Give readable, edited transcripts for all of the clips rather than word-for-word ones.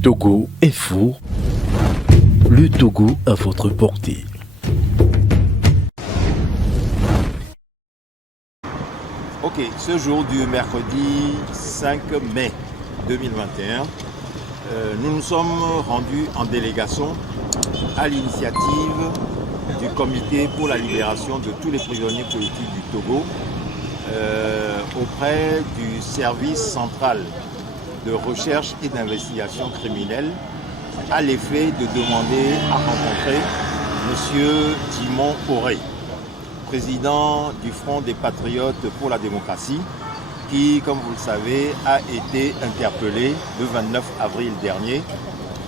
Togo Info, le Togo à votre portée. Ok, ce jour du mercredi 5 mai 2021, nous nous sommes rendus en délégation à l'initiative du Comité pour la libération de tous les prisonniers politiques du Togo auprès du service central de recherche et d'investigation criminelle à l'effet de demander à rencontrer M. Dimon Oré, président du Front des Patriotes pour la démocratie, qui, comme vous le savez, a été interpellé le 29 avril dernier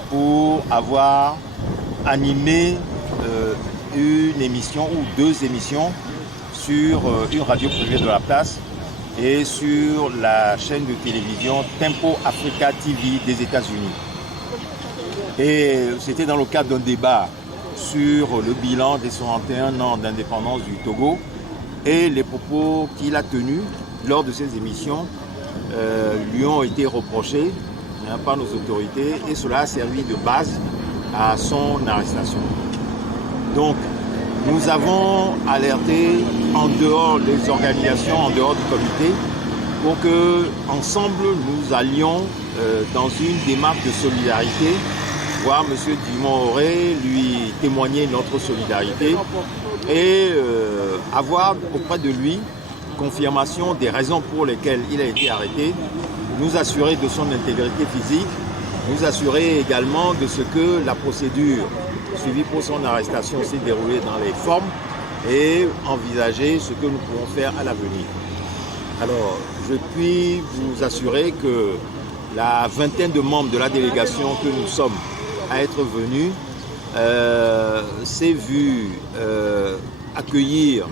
pour avoir animé une émission ou deux émissions sur une radio privée de la place et sur la chaîne de télévision Tempo Africa TV des États-Unis. Et c'était dans le cadre d'un débat sur le bilan des 61 ans d'indépendance du Togo et les propos qu'il a tenus lors de ces émissions lui ont été reprochés par nos autorités et cela a servi de base à son arrestation. Donc nous avons alerté en dehors des organisations, en dehors du comité, pour que ensemble nous allions dans une démarche de solidarité, voir M. Dimon Oré lui témoigner notre solidarité et avoir auprès de lui confirmation des raisons pour lesquelles il a été arrêté, nous assurer de son intégrité physique, nous assurer également de ce que la procédure suivie pour son arrestation s'est déroulée dans les formes et envisager ce que nous pouvons faire à l'avenir. Alors, je puis vous assurer que la vingtaine de membres de la délégation que nous sommes à être venus s'est vu accueillir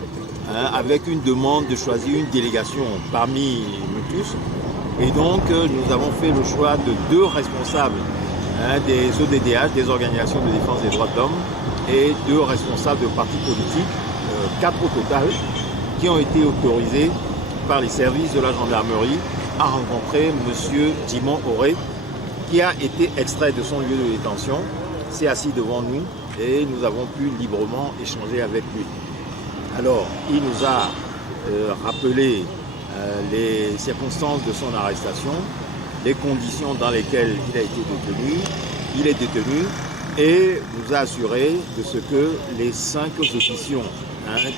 avec une demande de choisir une délégation parmi nous tous. Et donc, nous avons fait le choix de deux responsables des ODDH, des organisations de défense des droits de l'homme, et deux responsables de partis politiques, 4 au total, qui ont été autorisés par les services de la gendarmerie à rencontrer M. Dimon Oré, qui a été extrait de son lieu de détention, s'est assis devant nous et nous avons pu librement échanger avec lui. Alors, il nous a rappelé les circonstances de son arrestation, les conditions dans lesquelles il a été détenu, il est détenu et nous a assuré de ce que les 5 auditions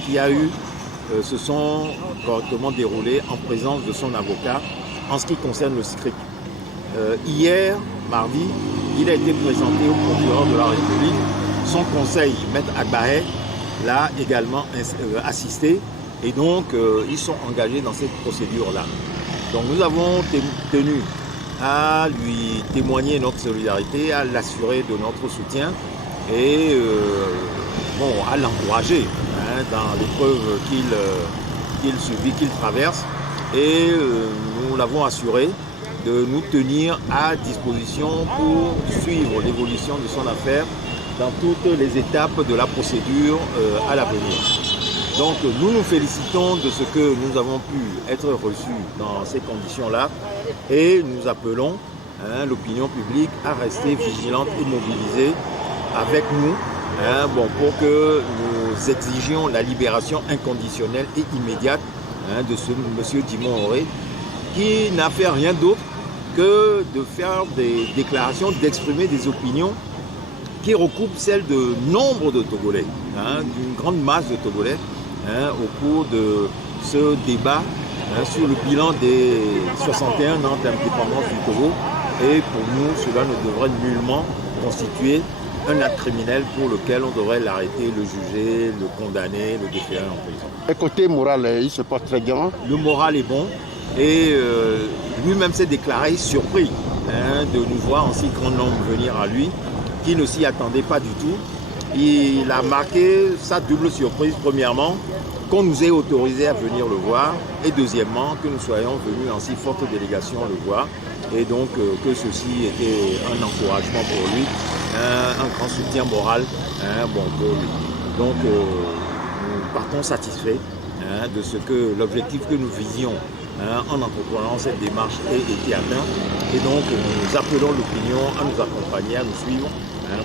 qu'il y a eu se sont correctement déroulées en présence de son avocat en ce qui concerne le script. Hier, mardi, il a été présenté au procureur de la République. Son conseil, Maître Agbahe, l'a également assisté et donc ils sont engagés dans cette procédure-là. Donc nous avons tenu à lui témoigner notre solidarité, à l'assurer de notre soutien et à l'encourager dans l'épreuve qu'il subit, qu'il traverse. Et nous l'avons assuré de nous tenir à disposition pour suivre l'évolution de son affaire dans toutes les étapes de la procédure à l'avenir. Donc nous nous félicitons de ce que nous avons pu être reçus dans ces conditions-là et nous appelons l'opinion publique à rester vigilante et mobilisée avec nous pour que nous exigions la libération inconditionnelle et immédiate de ce M. Dimon Oré qui n'a fait rien d'autre que de faire des déclarations, d'exprimer des opinions qui recoupent celles de nombre de Togolais, d'une grande masse de Togolais, au cours de ce débat sur le bilan des 61 ans d'indépendance du Togo. Et pour nous, cela ne devrait nullement constituer un acte criminel pour lequel on devrait l'arrêter, le juger, le condamner, le déférer en prison. Et côté moral, il se porte très bien. Le moral est bon et lui-même s'est déclaré surpris de nous voir en si grand nombre venir à lui, qui ne s'y attendait pas du tout. Il a marqué sa double surprise, premièrement, qu'on nous ait autorisé à venir le voir, et deuxièmement, que nous soyons venus en si forte délégation le voir, et donc que ceci était un encouragement pour lui, un grand soutien moral pour lui. Donc nous partons satisfaits de ce que l'objectif que nous visions en entreprenant cette démarche ait été atteint. Et donc, nous appelons l'opinion à nous accompagner, à nous suivre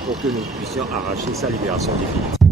pour que nous puissions arracher sa libération définitive.